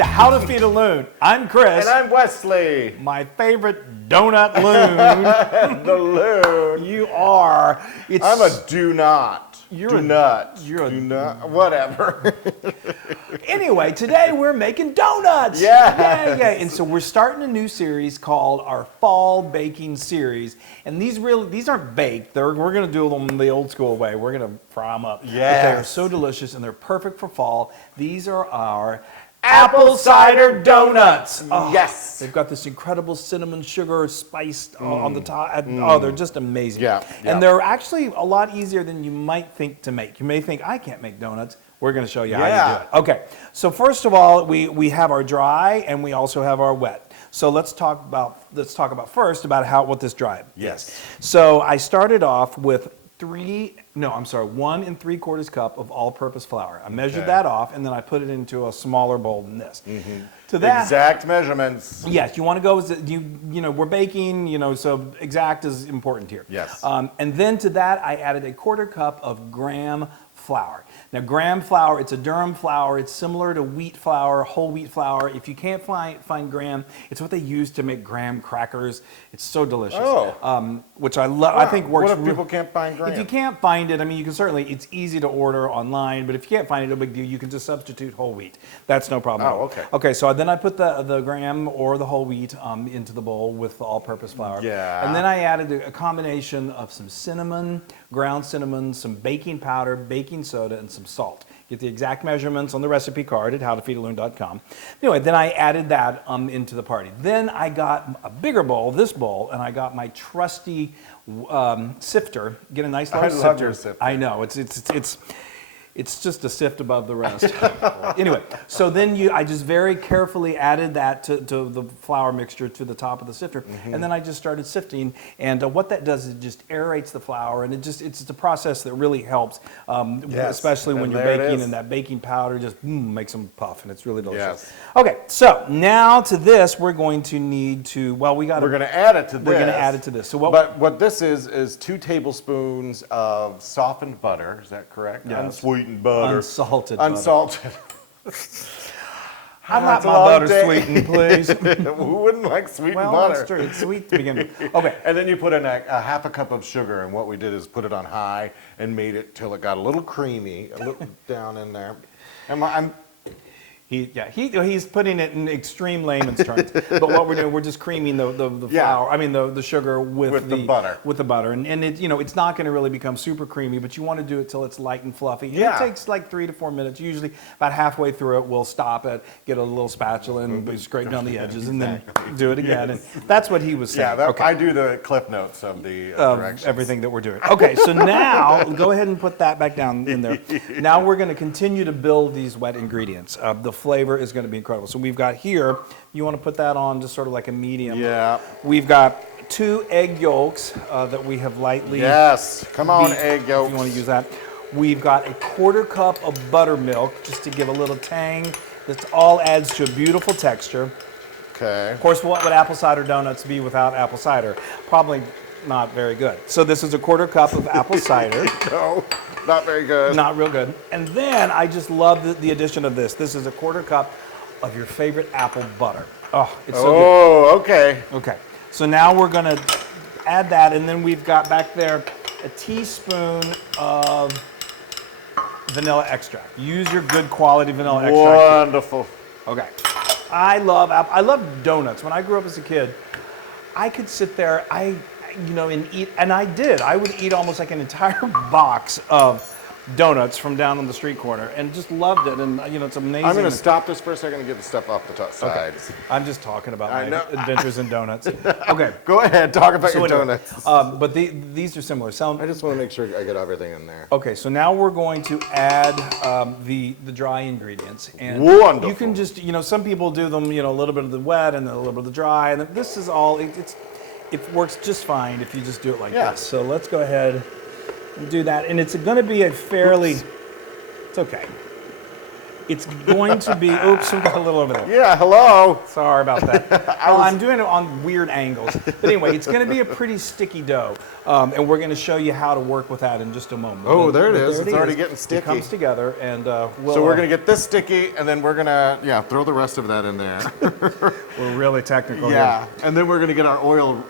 to How to Feed a Loon. I'm Chris. And I'm Wesley. My favorite donut loon. The loon. You are. I'm a do not. You're do a- not. you're a- do not. Whatever. Anyway, today we're making donuts. Yes. Yeah. And so we're starting a new series called our Fall Baking Series. And these aren't baked. We're going to do them the old school way. We're going to fry them up. But they're Yes. so delicious and they're perfect for fall. These are our apple cider donuts. Oh, Yes. They've got this incredible cinnamon sugar spice on the top. Oh, they're just amazing. Yeah, yeah. And they're actually a lot easier than you might think to make. You may think, I can't make donuts. We're going to show you how you do it. Okay, so first of all, we have our dry and we also have our wet. So let's talk about first about what this dry is. Yes. So I started off with 1 3/4 cup of all-purpose flour. I measured Okay. that off, and then I put it into a smaller bowl than this. To that, Exact measurements. yes, you want to go with we're baking, so exact is important here. Yes. And then to that, I added 1/4 cup of graham flour. Now, graham flour, it's a durum flour. It's similar to wheat flour, whole wheat flour. If you can't find graham, it's what they use to make graham crackers. It's so delicious. Oh. Which I love. I think works. What if people can't find graham? If you can't find it, I mean, you can certainly. It's easy to order online, but if you can't find it, no big deal. You can just substitute whole wheat. That's no problem. at all. okay. Okay, so then I put the graham or the whole wheat into the bowl with the all-purpose flour. Yeah. And then I added a combination of some cinnamon, ground cinnamon, some baking powder, baking soda, and some salt. Get the exact measurements on the recipe card at howtofeedaloon.com. Anyway, then I added that into the party. Then I got a bigger bowl, this bowl, and I got my trusty sifter. Get a nice large sifter. I love your sifter. I know it's just a sift above the rest. Anyway, so then I just very carefully added that to the flour mixture to the top of the sifter, and then I just started sifting. And what that does is it just aerates the flour, and it's a process that really helps, Yes. especially when And you're there it baking, is. and that baking powder just makes them puff, and it's really delicious. Yes. Okay, so now to this we're going to need to we're We're going to add it to this. we're going to add it to this. So But what this is 2 tablespoons of softened butter. Is that correct? Yes. Unsweetened butter. Unsalted butter. Unsalted. I like That's a my long butter day. sweetened, please. Who wouldn't like sweetened Well, butter? that's true. It's sweet to begin with. Okay. And then you put in a 1/2 cup of sugar, and what we did is put it on high and made it till it got a little creamy, a little down in there. I'm He's putting it in extreme layman's terms. But what we're doing, we're just creaming the Yeah. flour. I mean the sugar with the butter. With the butter, and it's not going to really become super creamy, but you want to do it till it's light and fluffy. And Yeah. it takes like 3 to 4 minutes. Usually about halfway through it, we'll stop it, get a little spatula, and scrape down the edges, and then do it again. And that's what he was saying. Okay. I do the cliff notes of the Of directions. everything that we're doing. Okay, so now go ahead and put that back down in there. Now we're going to continue to build these wet ingredients. The flavor is going to be incredible. So we've got here, you want to put that on just sort of like a medium. Yeah. We've got 2 egg yolks that we have lightly Yes. Come on, beat, egg if yolks. you want to use that. We've got 1/4 cup of buttermilk just to give a little tang. This all adds to a beautiful texture. Okay. Of course, what would apple cider donuts be without apple cider? Probably not very good. So this is 1/4 cup of apple cider. No, not very good. Not real good. And then I just love the addition of this. This is 1/4 cup of your favorite apple butter. Oh, it's so Oh, okay. good. Okay. So now we're going to add that, and then we've got back there a teaspoon of vanilla extract. Use your good quality vanilla extract. Wonderful. Okay. I love donuts. When I grew up as a kid, I could sit there, and eat, and I did. I would eat almost like an entire box of donuts from down on the street corner, and just loved it. And it's amazing. I'm going to stop this for a second and get the stuff off the top sides. I'm just talking about I my know. adventures in donuts. Okay. Go ahead, talk about your anyway, donuts. but these are similar. I just want to make sure I get everything in there. Okay, so now we're going to add the dry ingredients, and Wonderful. you can just some people do them a little bit of the wet and then a little bit of the dry, and this is all it works just fine if you just do it like Yeah. this. So let's go ahead and do that, and it's going to be a fairly. Oops. It's okay. It's going to be, oops, we got a little over there. Yeah, hello. Sorry about that. Well, I'm doing it on weird angles. But anyway, it's going to be a pretty sticky dough. And we're going to show you how to work with that in just a moment. Oh, there it But is. It's already getting sticky. It comes together, and we'll, So we're going to get this sticky, and then we're going to, throw the rest of that in there. we're really technical Yeah, here. and then we're going to get our oil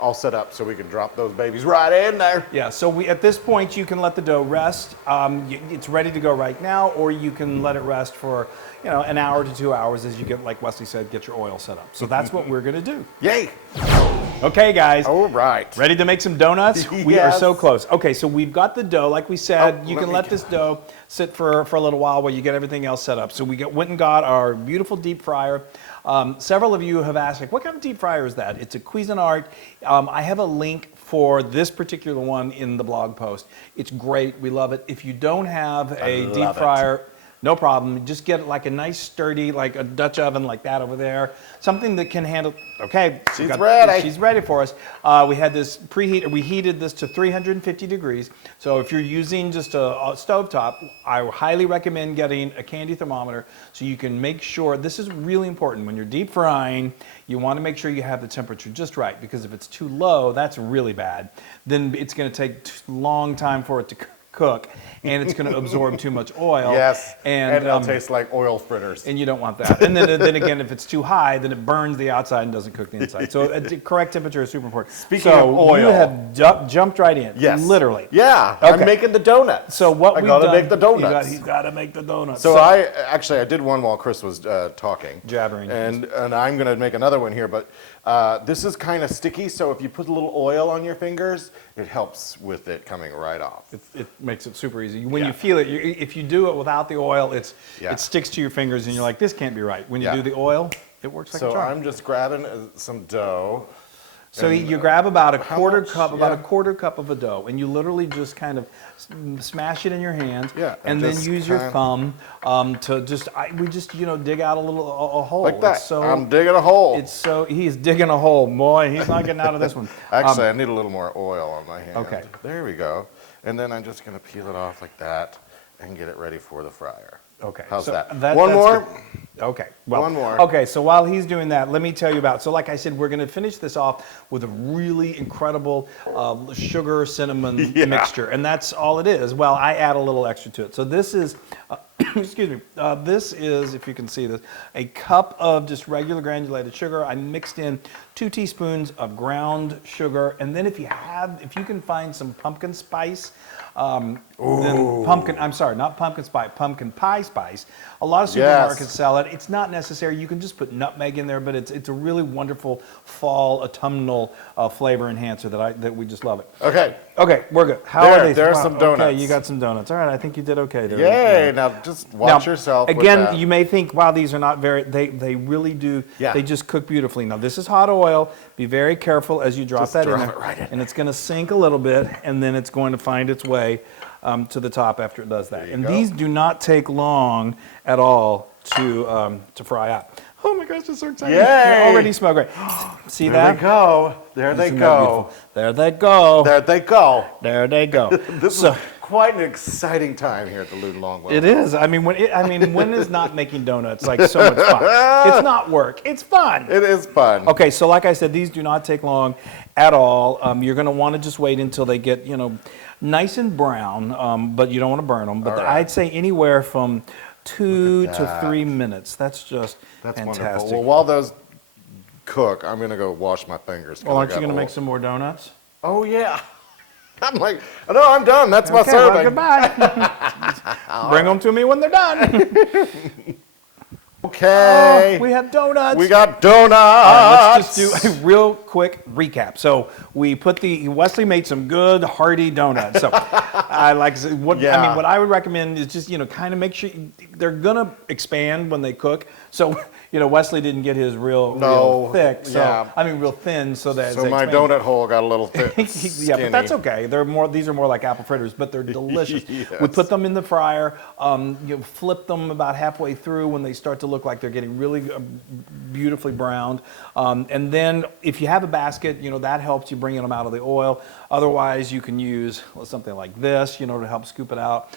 all set up so we can drop those babies right in there. Yeah, so at this point, you can let the dough rest. It's ready to go right now, or you can let it rest for an hour to 2 hours as you get, like Wesley said, get your oil set up. So that's what we're going to do. Yay! Okay, guys. All right. Ready to make some donuts? We are Yes. so close. Okay, so we've got the dough. Like we said, Oh, you let can me let get- this dough sit for a little while while you get everything else set up. So we went and got our beautiful deep fryer. Several of you have asked, like, what kind of deep fryer is that? It's a Cuisinart. I have a link for this particular one in the blog post. It's great. We love it. If you don't have a deep love it. fryer, no problem. Just get like a nice sturdy, like a Dutch oven like that over there. Something that can handle, okay. She's ready. She's ready for us. We had this we heated this to 350 degrees. So if you're using just a stovetop, I highly recommend getting a candy thermometer so you can make sure, this is really important. When you're deep frying, you want to make sure you have the temperature just right, because if it's too low, that's really bad. Then it's going to take a long time for it to cook, and it's going to absorb too much oil. Yes, and it'll um, taste like oil fritters. and you don't want that. And then again, if it's too high, then it burns the outside and doesn't cook the inside. So the correct temperature is super important. Speaking so of oil. you have jumped right in. Yes. Literally. Yeah, Okay. I'm making the donuts. So what I we've gotta done, make the donuts. He's got to make the donuts. So I did one while Chris was talking. Jabbering. And I'm going to make another one here, but this is kind of sticky, so if you put a little oil on your fingers, it helps with it coming right off. it makes it super easy. When Yeah. you feel it, if you do it without the oil, it Yeah. sticks to your fingers, and you're like, this can't be right. When you Yeah. do the oil, it works like a So charm. I'm just grabbing some dough. So And, you grab about a how quarter much? cup, about a Yeah. quarter cup of a dough, and you literally just kind of smash it in your hand, Yeah, and and then just use your kind- thumb to just dig out a hole Like that. It's so, I'm digging a hole. he's digging a hole, boy. He's not getting out of this one. Actually, I need a little more oil on my hand. Okay. There we go. And then I'm just going to peel it off like that and get it ready for the fryer. Okay. How's so that? One that's more? good. Okay. Well, One more. Okay, so while he's doing that, let me tell you about. So, like I said, we're going to finish this off with a really incredible sugar cinnamon Yeah. mixture, and that's all it is. Well, I add a little extra to it. So this is, excuse me. This is, if you can see this, a cup of just regular granulated sugar. I mixed in 2 teaspoons of ground sugar, and then if you can find some pumpkin spice. Then pumpkin, I'm sorry, not pumpkin spice, pumpkin pie spice. A lot of Yes. supermarkets sell it. It's not necessary. You can just put nutmeg in there, but it's a really wonderful fall autumnal flavor enhancer that we just love it. Okay. Okay, we're good. How There, are they? there's some Okay, donuts. you got some donuts. All right, I think you did okay there. Yay. Now just watch Now, yourself. with Again, that. you may think, wow, these are not they really do, Yeah. they just cook beautifully. Now, this is hot oil. Be very careful as you drop Just that in drop there. it right in. And it's going to sink a little bit, and then it's going to find its way to the top after it does that. There you And go. these do not take long at all to fry out. Oh my gosh, it's so exciting. Yay! They already smell great. See there that? they go. There they Isn't that go. beautiful? There they go. There they go. There they go. This So- is quite an exciting time here at the Loon Longwell. It is. I mean, when is not making donuts like so much fun? It's not work. It's fun. It is fun. Okay, so like I said, these do not take long at all. You're going to want to just wait until they get, nice and brown, but you don't want to burn them. But All right. I'd say anywhere from 2 to that. 3 minutes. That's just That's fantastic. wonderful. Well, while those cook, I'm going to go wash my fingers. 'cause Well, I aren't you got going to make old. some more donuts? Oh, yeah. I'm like, no, I'm done. That's my Okay, well, serving. goodbye. Bring them to me when they're done. Okay. Oh, we have donuts. We got donuts. All right, let's just do a real quick recap. So we Wesley made some good hearty donuts. So I like what I Yeah. mean. What I would recommend is just kind of make sure they're gonna expand when they cook. So Wesley didn't get his real thick. So yeah. I mean real thin. So that as So they my expand- donut hole got a little thick. yeah, but that's okay. These are more like apple fritters, but they're delicious. We Yes. put them in the fryer. Flip them about halfway through when they start to look like they're getting really beautifully browned. And then if you have a basket, that helps you bringing them out of the oil. Otherwise, you can use something like this, you know, to help scoop it out,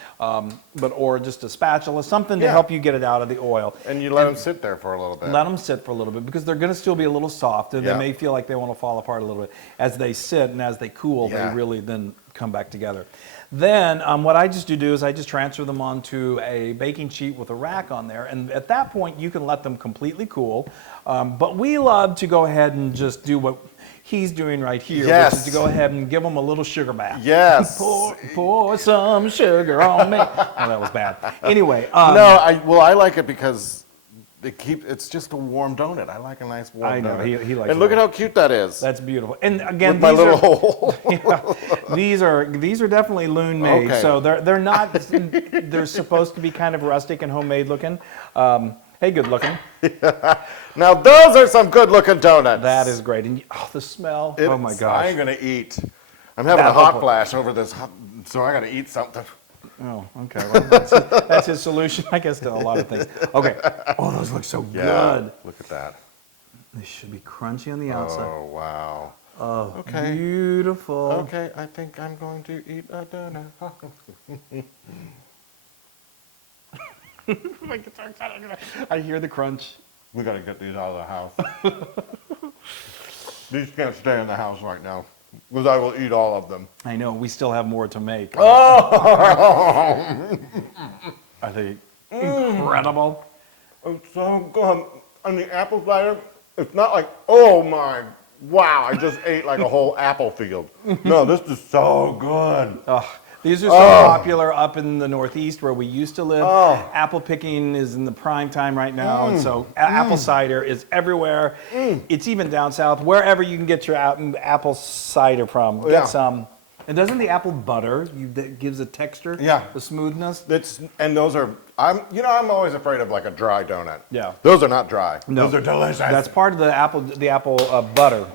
or just a spatula, something to Yeah. help you get it out of the oil. And you let them sit there for a little bit. Let them sit for a little bit because they're going to still be a little soft, and Yeah. they may feel like they want to fall apart a little bit. As they sit and as they cool, Yeah. they really then come back together. Then what I just do is I just transfer them onto a baking sheet with a rack on there, and at that point you can let them completely cool. But we love to go ahead and just do what he's doing right here, Yes. which is to go ahead and give them a little sugar bath. Yes. Pour some sugar on me. Oh, that was bad. Anyway, I like it because it's just a warm donut. I like a nice warm donut. I know, he likes And it look at warm. how cute that is. That's beautiful. And again, With my these little are, hole. yeah, these are definitely Loon made. Okay. So they're not. They're supposed to be kind of rustic and homemade looking. Hey, good looking. Now those are some good looking donuts. That is great. And the smell. Oh my I gosh. ain't gonna eat. I'm having That a hot look- flash over this, so I gotta eat something. Oh, okay. Well, that's his solution, I guess, to a lot of things. Okay. Oh, those look so good. Look at that. They should be crunchy on the outside. Oh wow. Oh, okay. beautiful. Okay, I think I'm going to eat a donut. I hear the crunch. We gotta get these out of the house. These can't stay in the house right now, because I will eat all of them. I know. We still have more to make. Oh! Are they incredible? It's so good. And the apple cider, it's not like, oh my, wow, I just ate like a whole apple field. No, this is so good. These are so popular up in the Northeast where we used to live. Oh. Apple picking is in the prime time right now, and so apple cider is everywhere. It's even down south, wherever you can get your apple cider from. Get Yeah. some. And doesn't the apple butter that gives a texture? Yeah. The smoothness. And those are, I'm always afraid of like a dry donut. Yeah. Those are not dry. No. Those are delicious. That's part of the apple butter.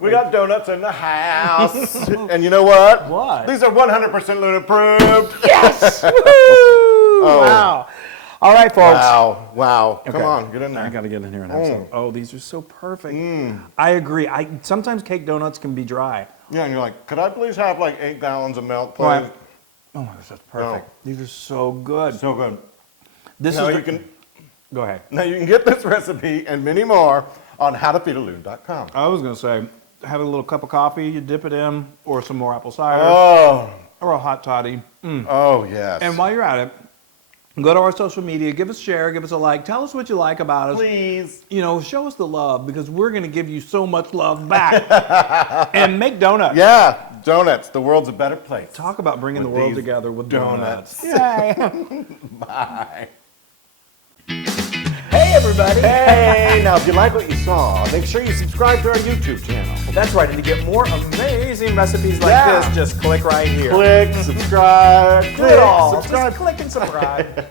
We got donuts in the house. And you know what? What? These are 100% Loon approved. Yes! Woo! Wow. All right, folks. Wow. Come Okay. on, get in there. I got to get in here and have some. Oh, these are so perfect. I agree. Sometimes cake donuts can be dry. Yeah, and you're like, could I please have like 8 gallons of milk, please? Right. Oh my gosh, that's perfect. These are so good. So good. This Now is you can Go ahead. Now you can get this recipe and many more on howtofeedaloon.com. I was going to say, have a little cup of coffee, you dip it in, or some more apple cider, Oh, or a hot toddy. oh yes. And while you're at it, go to our social media, give us a share, give us a like, tell us what you like about us. Please. You know, show us the love because we're going to give you so much love back. And make donuts. Yeah, donuts. The world's a better place. Talk about bringing the With world these together with donuts. donuts. Yay. Bye. Hey, everybody. Hey, now if you like what you saw, make sure you subscribe to our YouTube channel. That's right. And to get more amazing recipes like Yeah. this, just click right here. Click, subscribe, Do it all. subscribe. Just click and subscribe.